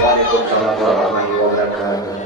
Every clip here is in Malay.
Waalaikumsalam warahmatullahi wabarakatuh.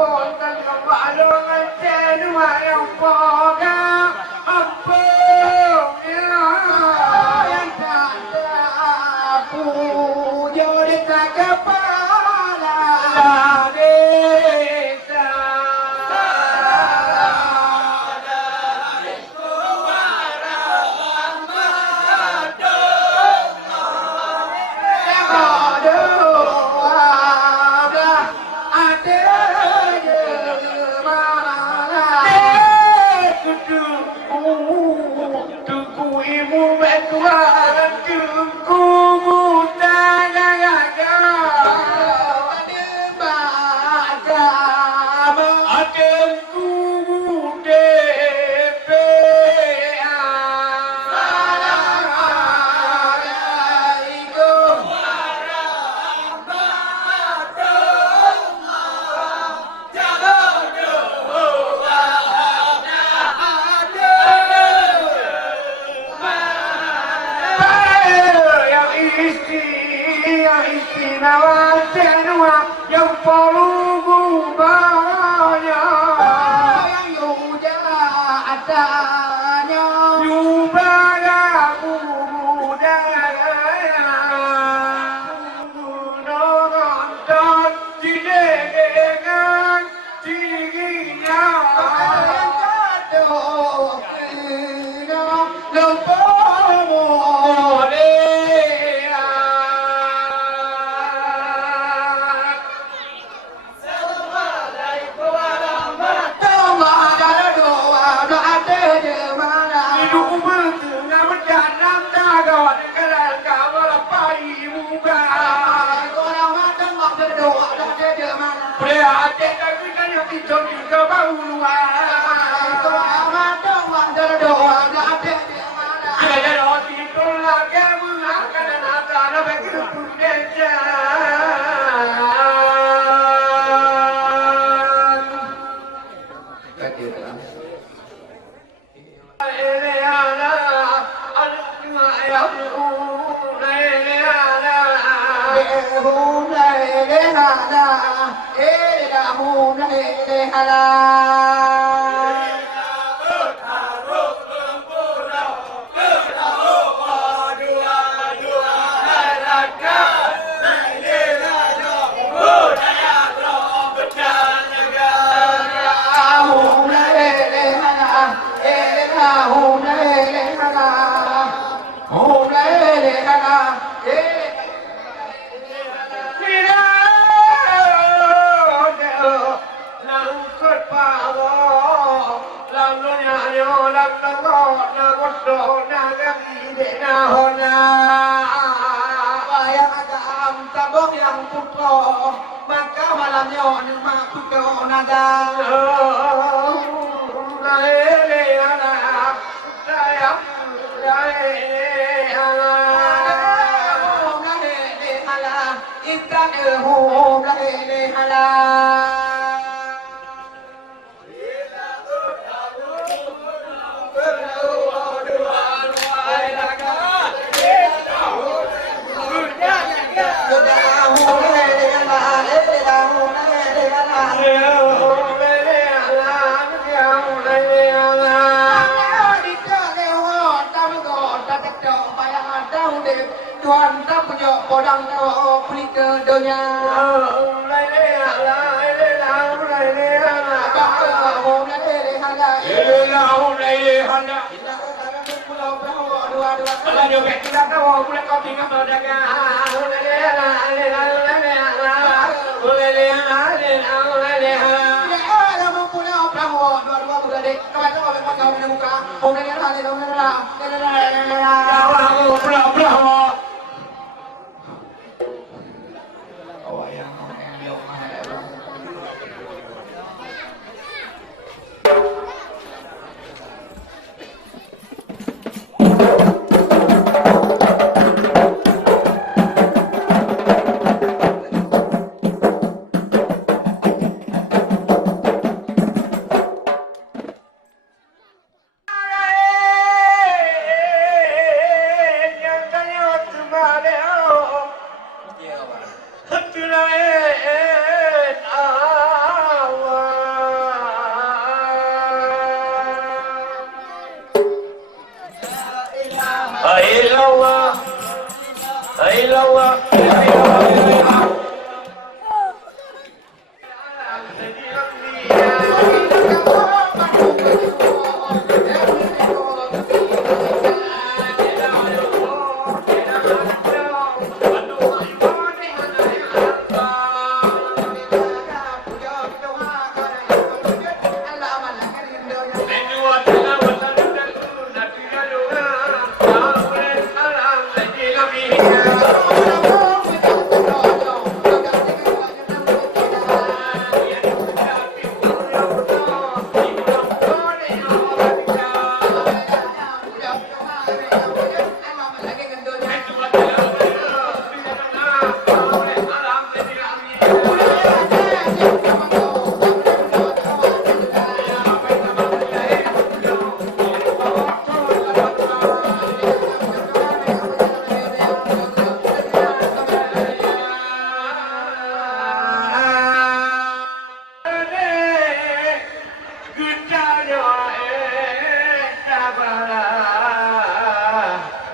pontan kabalong at senuayang poga Apo yang tak pujo di kepala desa yang paling banyak yang adanya budaya nonton dengan tingginya maka malamnya mak puto nada Tuhan tak punya podang beli ke dunia.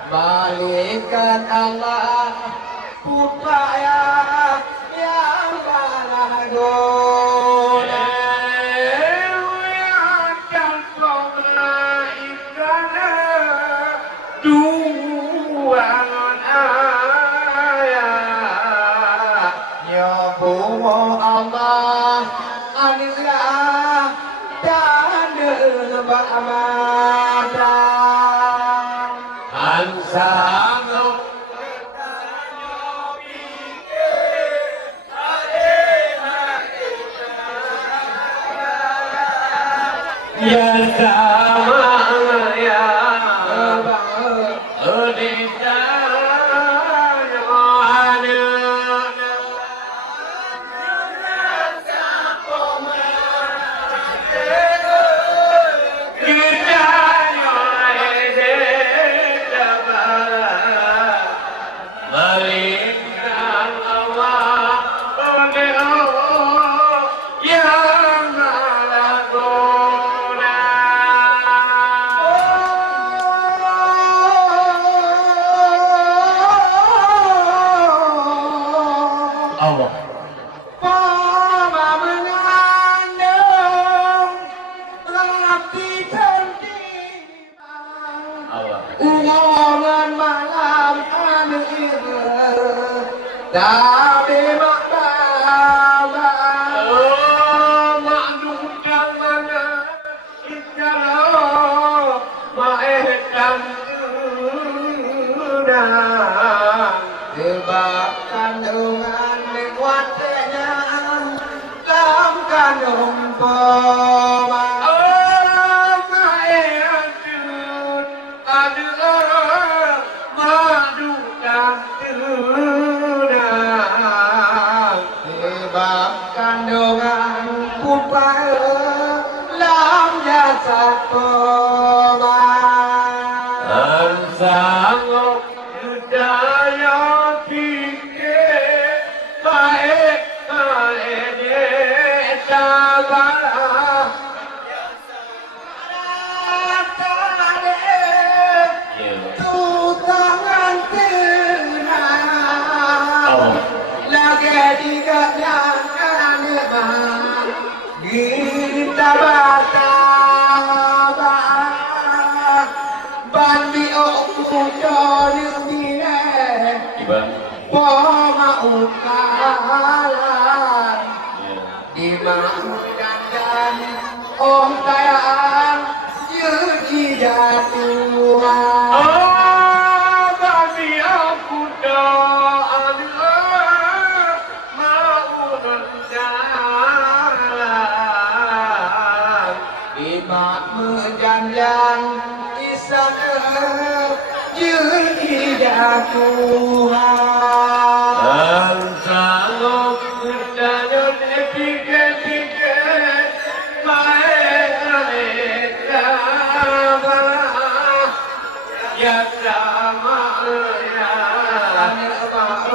Balikan Allah upaya yang berguna yang melahirkan dua ayat ya bunga Allah anilah dan lebah mata Ansang ya sama ya Odisha Allah. Mama mengandung rapi tertimbang Allah. Ulangan malam anir tapi makbaba makdukan mana iskara maehkan udang sebab kandungan lewatnya dalam kandung poma maehkan adalah madukan udang sebab kandungan pupaya dalam jasad poma sanggup daya pikir baik baik sabar tu tangan tenang lagi tiga yang kan kita bersabar bandi aku jauh dile Poma ukalan di makan om sayang jadi jatuhan oh bandi aku doa mau berjalan di menjanjian isana jadi jatuhan sanggup berjalan pikir-pikir baik-baik sabar ya sama ya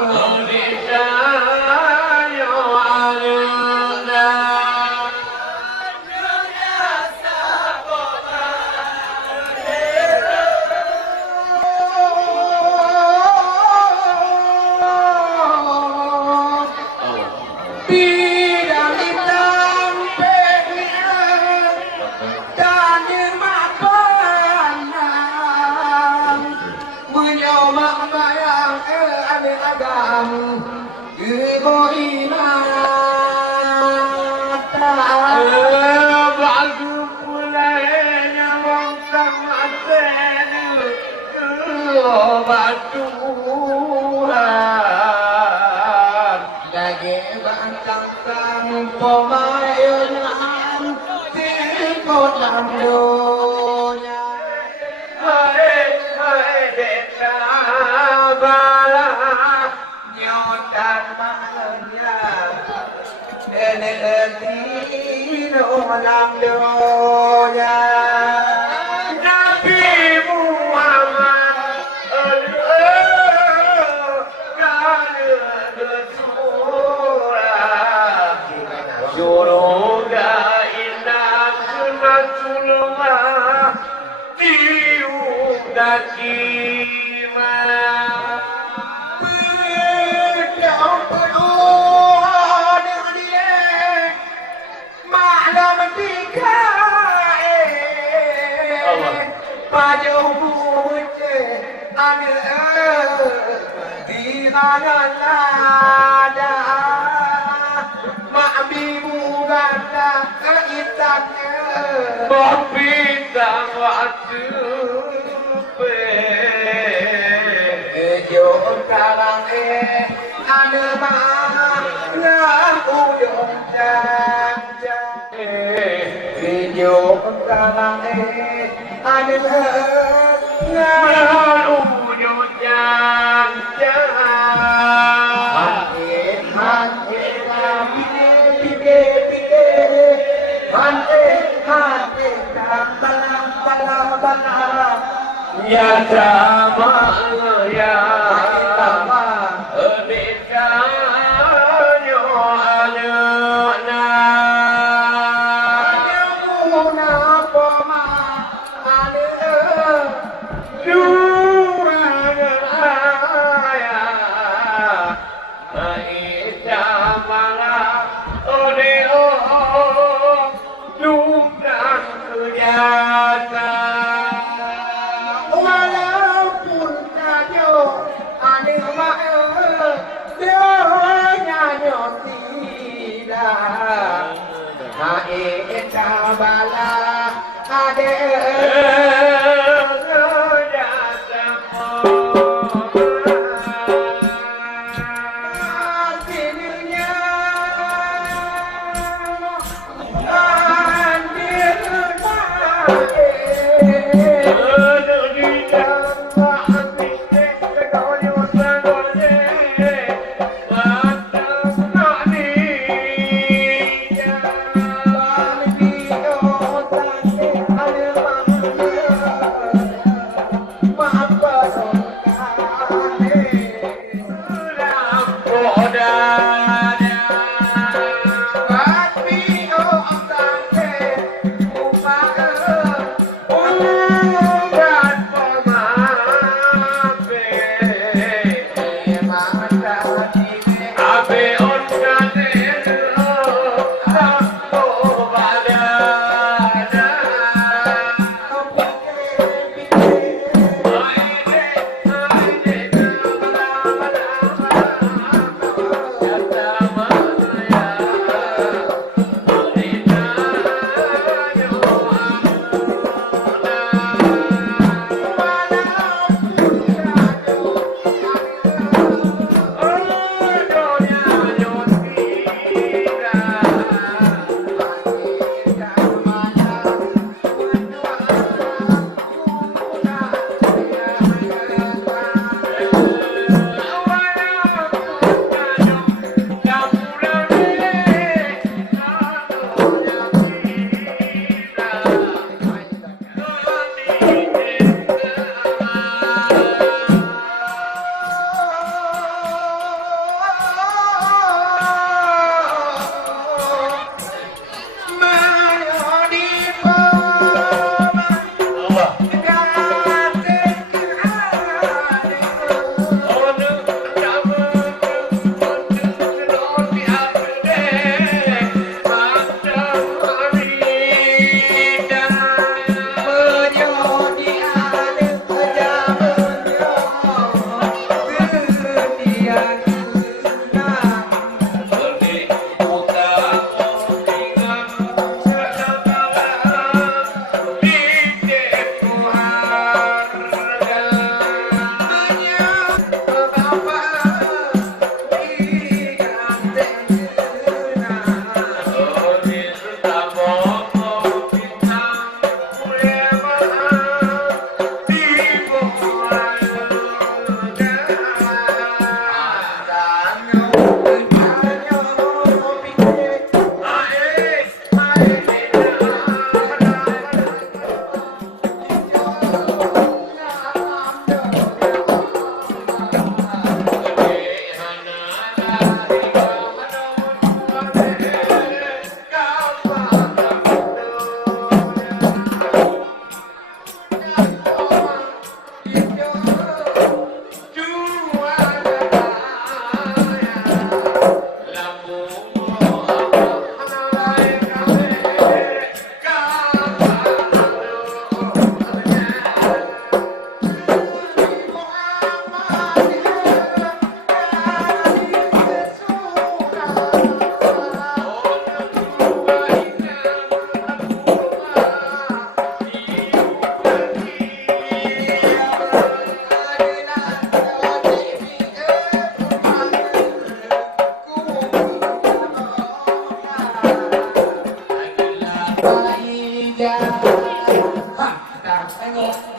Odisha yo aluna bagu pulainya wong samaten batuhan lagi bantang pemayan di kota dunia hai bala nyotan malanya di dalam dunia Nabi Muhammad Juruga indah kematulma diudakima di mana ada makbibu ganda keitannya Bapitang waktu Kejauh karang ada mana udung jam-jam Kejauh karang ada mana ujung jam-jam hati kami pikir-pikir hati bala Ya sama ya sama Bikanyo anak muna poma ane walaupun kajo ane mae dia nyanyo tidak hae tabala ade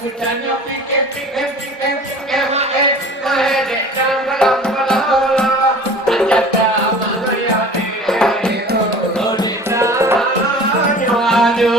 Kitanya pikir pikir pikir pikir mahe jam malam malam ajata maya odita nyoadu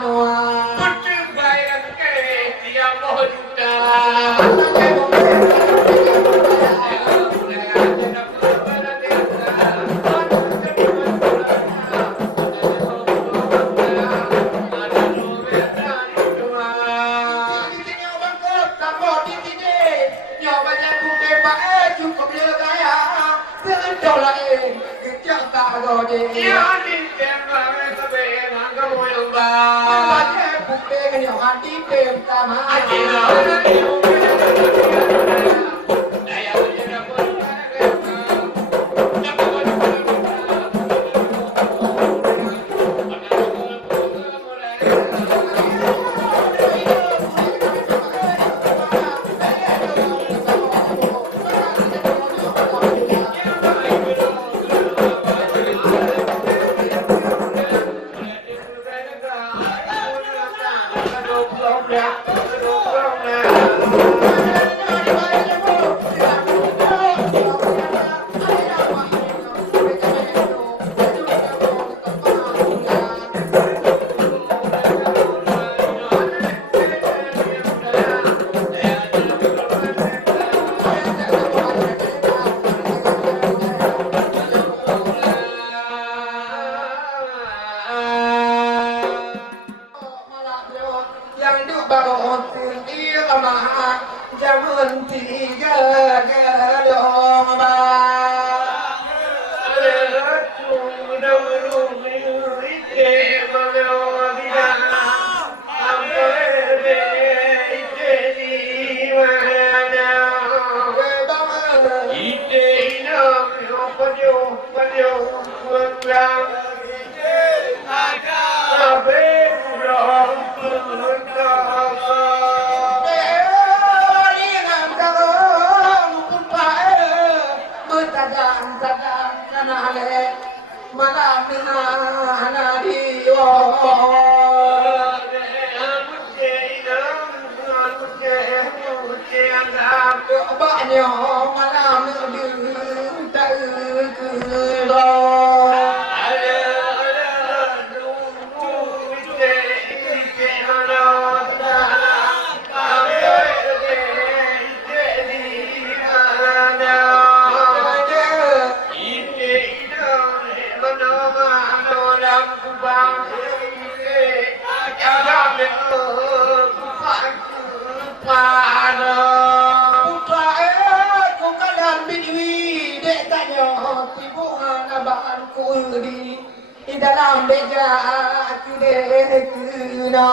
noa. Putu bayang ke dia monta. Dia ni tembak ke nangga moyomba. Yang duk baru tinggi lemah Jamun tiga gedong bah Banyak malam đường tự cứ lo di dalam beja kena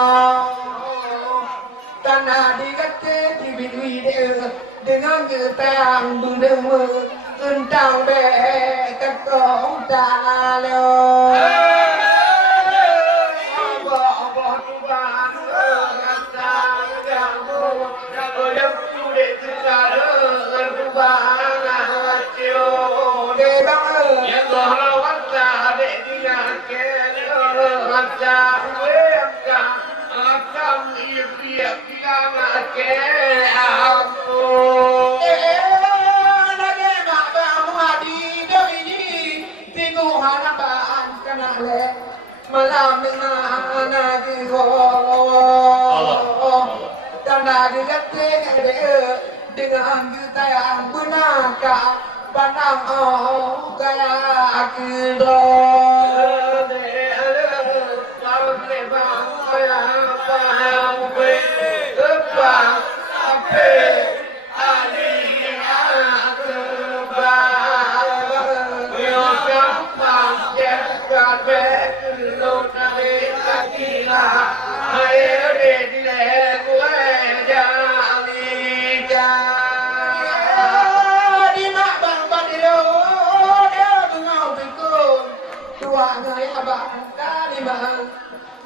tanah digate dibidui dengan getang bendemu entang be ketong talo malam dengan lagi dan lagi dengan kita yang benarkah pandang gaya kita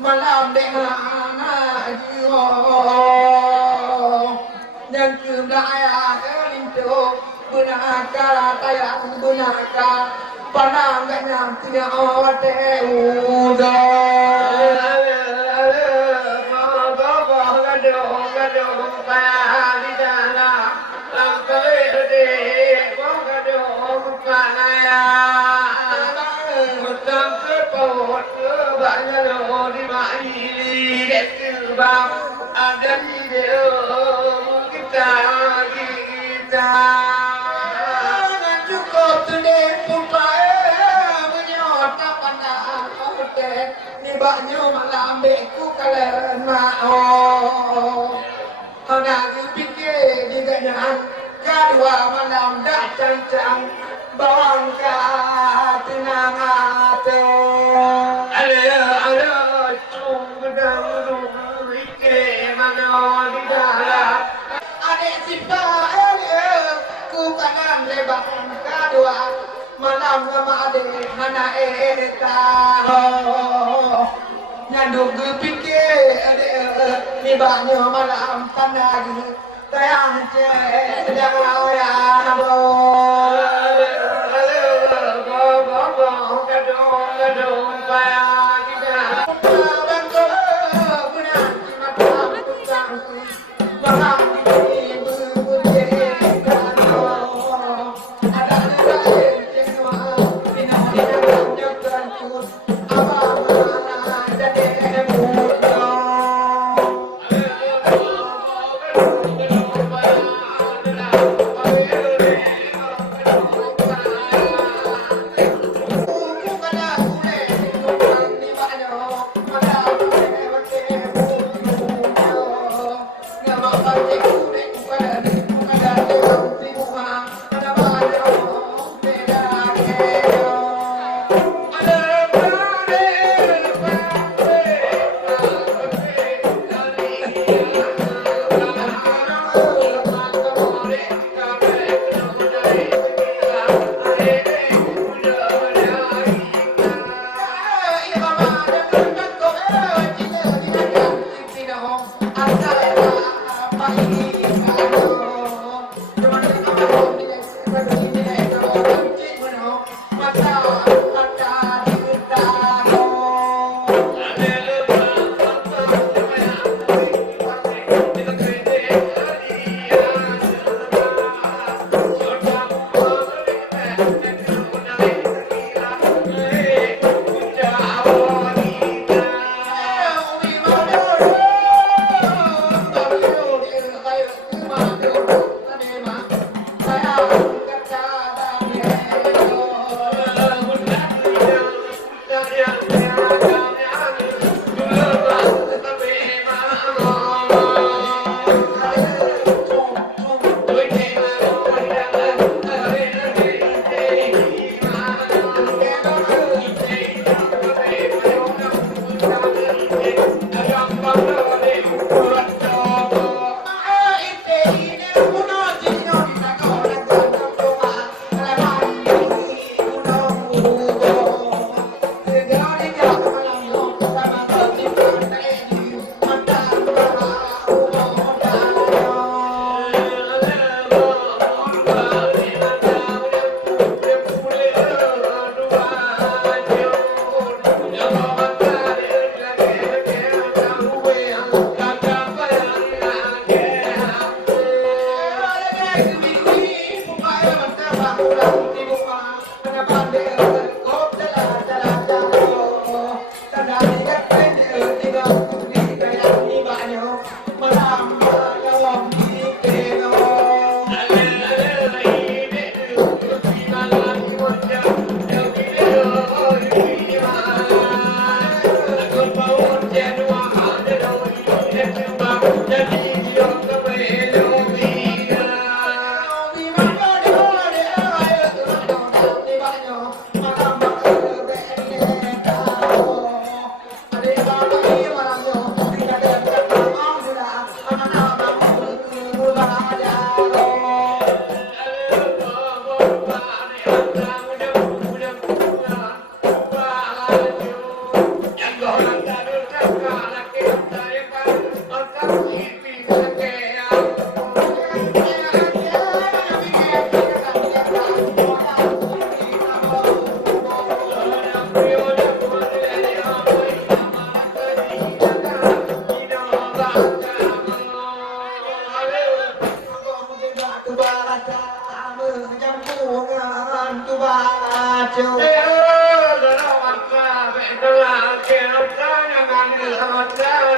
malam dengan jiwa dan kebaya kelintu benarkah tayang benarkah pandangan tiada udah Hãy subscribe cho kênh Ghiền Mì Gõ để không bỏ lỡ sebab ada dia kita kita cukup sudah pupai menyot pandang oke ni banyu malam beku kalian mau hendak fikir di ganyan kedua malam dah cancang bawang ka tenang hati ada cung gedang rike mana di dalam adik sipa ku kadang lebar kedua malam sama adik mana eta nyanduk fikir adik ni banyak malam pandang tayang sedang orang bo gedung bayar kita dan ko punan matam tukang bahang ini berbudi ada jenua bina nyokkan ku abang jadi muda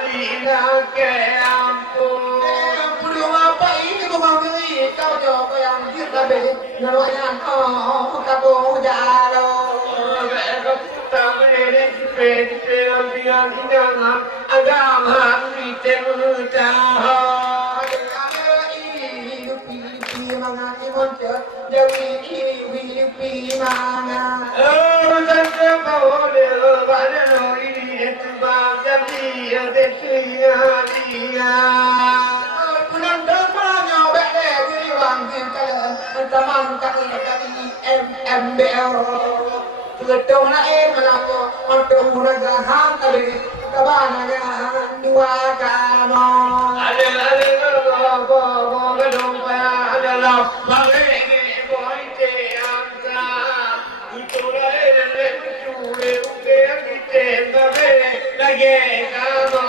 di lagi ampun. Belum apa ini kau mau beli kau jauh yang kita beli nelayan kau jalo. Agama di tengah Gedung lain melaku untuk muragahan tadi kebanyakan dua kano. ada gedung adalah mengenai boy tiangga itu lain curi udah kita lagi kamu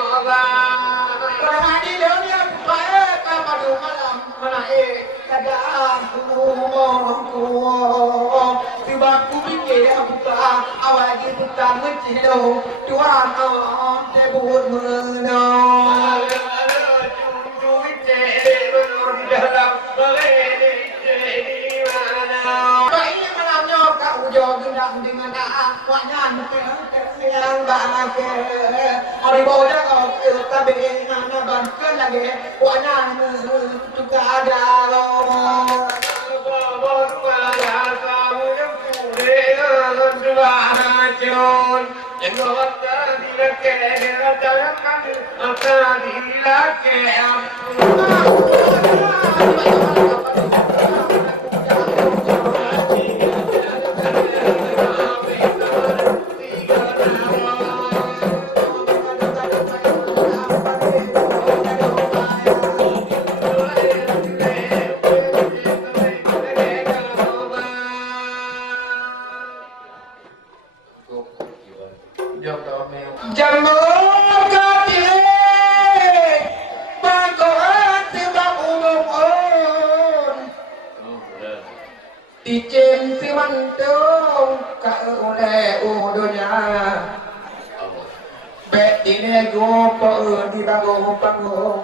Karena di dunia baik pada malam menaik kadang ku tiba ku pikir buka awal gitu tak mencilo tuan tebut menang. Baik malamnya kau jauh gendang dengan awaknya yang bahagia. Hari bawah kau tapi nana bangkel lagi awaknya juga ada loh. Ijen si mantung ka oleh udunya Bek ini gopo di bangun panggung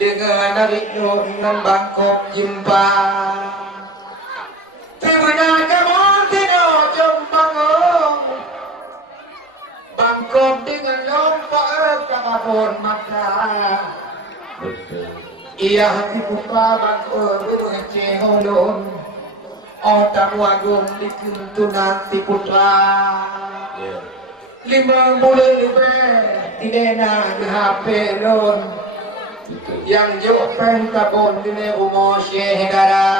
dengan narik dengan bangkok jimpa Timunya kamu tidak jempanggung Bangkok dengan lompat kapapun mata Ia hati buka bangkok berceh holon Otak wagung dikuntunan si putra 50 lebih tidak di HP lon yang jauh kabon di rumah syedara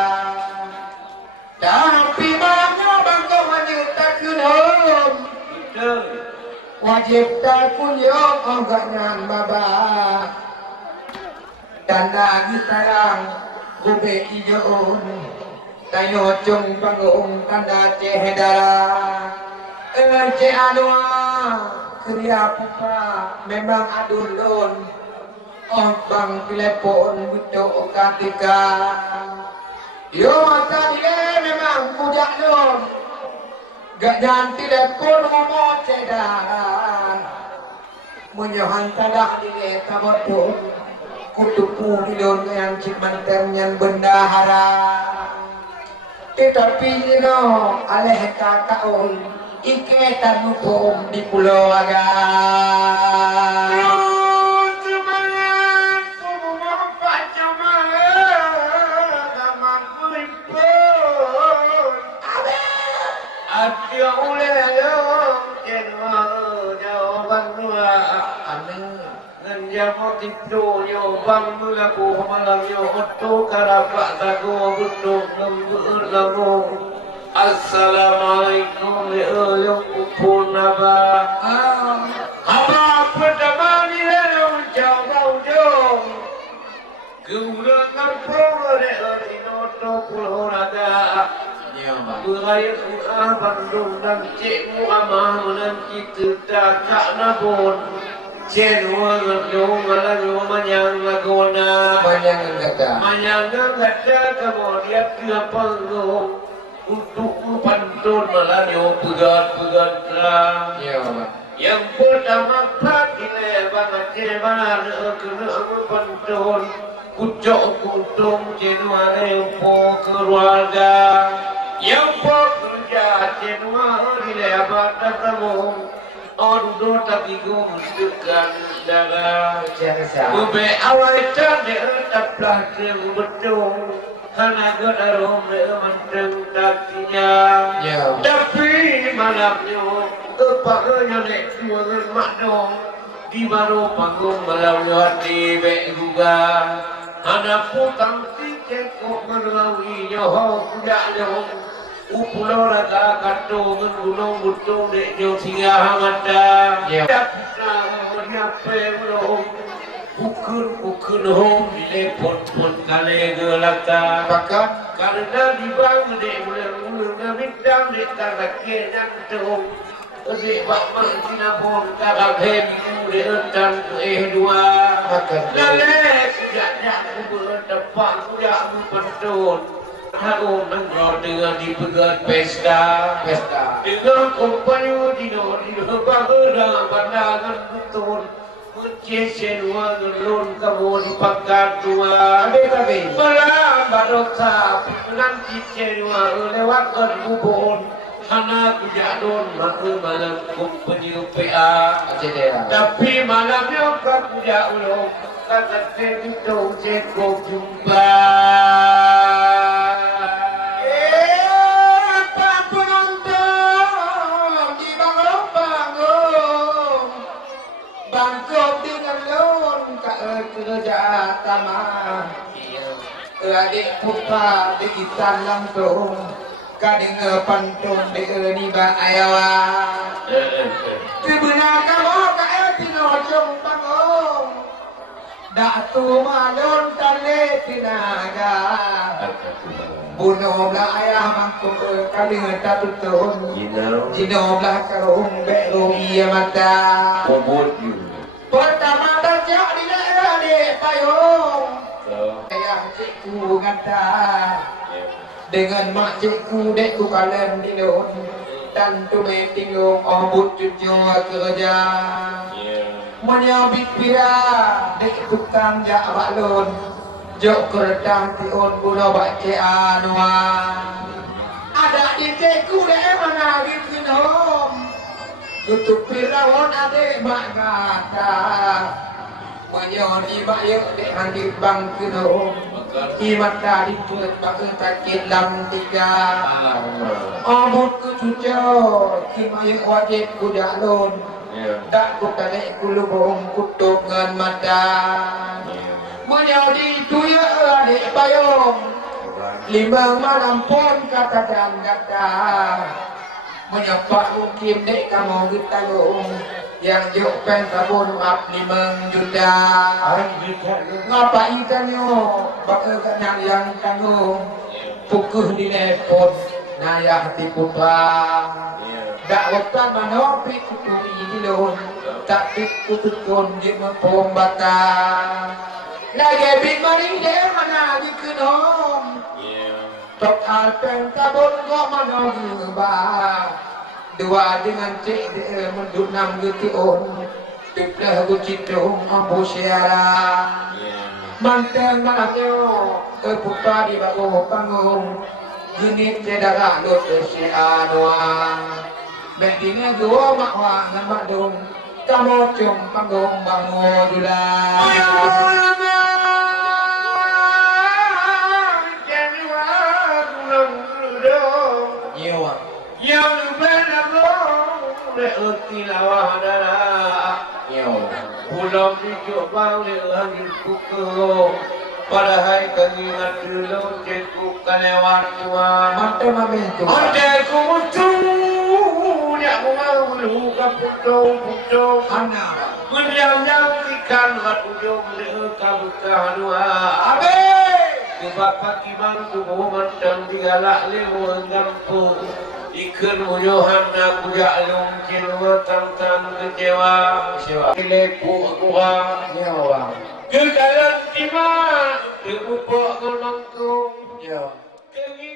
tapi malamnya bangkok menyerta kunum wajib tak kunyok agaknya baba dan lagi sekarang gube ijon tayo jong panggung tanda cehedara ce anua kriya pupa memang adulon bang telepon butuh ketika yo mata dia memang budak lon gak jangan telepon ngomong cedaran menyohan tadak dia tabodoh kutupu dilon yang cik manternya bendahara tetapi no aleh kakaon ike tanupom di pulau Agam Tidur yo bang mulaku malam yo oto karapak tago butuh lembur lagu Assalamualaikum yo kupun apa apa pertama ni lalu coba ujung gula kampung re noto pulau naga Buaya Bandung dan cikgu amah menanti terdakat nabun Cenwa ngedung lalu manyang lagona Manyang ngada kemudian ke panggung untuk pantun malanyo pegat-pegat terang yang pertama pagi lebangan je mana kena pantun kucok kutung jenua lepo keluarga yang pekerja jenua di lebat ketemu Ondo tapi gumdukan darah Ube awal cande taplah kem betul Hana gedarum menteng takinya Tapi malamnya kepaknya nek dua makno Di baru panggung melalui hati bek juga Hana putang tiket kok melalui nyoho kuda nyoho Upulau raga kato gunung butung dek nyo singa hamada Dapna menyape ulung Ukun hom dilepon pun kale gelaka Bahkan Karena di bang dek ulang ngamidang dek karake nantong Dek bak martina pun karabhem dek entan dua Lalek sejak kubur depan kuda berpentun Aku nengro dengan dipegat pesta Dengan kompanyo dino bagera pandangan betul Mencesen wangelun kamu dipakat tua Malam barokah nanti cenua lewat kubur Anak jadon malam kompanyo PA Tapi malamnya prakuja ulung Kata itu cekok jumpa Bangkok dengan lon kerja tama adik putra di tanam tong kadang pantung di ba ayawa benar kamu kaya tino jong pangong dak tu malon tale tinaga bunuh belah ayah mangkuk kali ngata tutun jino belah karung berung iya mata pertama tajak di daerah di payung ayah cikgu ngata dengan mak cikgu dekku kalian di lon dan tu meeting ombud cucu kerja menyabit pira dek tukang jak balon jok keredang tiun buno bace anwa ada di teku de mana bikin hom tutup pirawan ade mak ngata menyoni bayo de handit bang kino imat tadi tuet bae takit lam tiga omot ku cuco kimayo wajib kuda lon tak ku kadek ku lubung kutuk ngan mata menjadi tuya adik payung lima malam pun kata dan kata menyepak mungkin dek kamu kita lung yang jauh pen sabun ap 5 juta ngapa ikannya bakal kenyang yang tanggung pukuh di lepon naya hati putra dak waktan manopi kuturi di lun tak dikututun di mempom batang lagi big money dia mana dikenom tok alpen kabon kok mana gubah dua dengan cik dia mendut 6 getion tiplah gucitung ambo siara manteng malamnya putra di bawah panggung genit cedara lut si anwa bentingnya dua makwa ngan makdung kamu cung panggung bangun dulan yang benar leuk lawah dara pulang dicoba leuk pukul padahal kengingat dulu ceku kalewat tua mate mame tu ade ku mutu ya mau lu ka putung ana menyang ikan wat ujung leuk ka buka dua abe ku bapak kiban ku mantang digalak lewat gampung ikan uyohan aku jaklung cilwa tang kecewa lepu kuha nyawa kedalan timan terupok ngelangkung kengi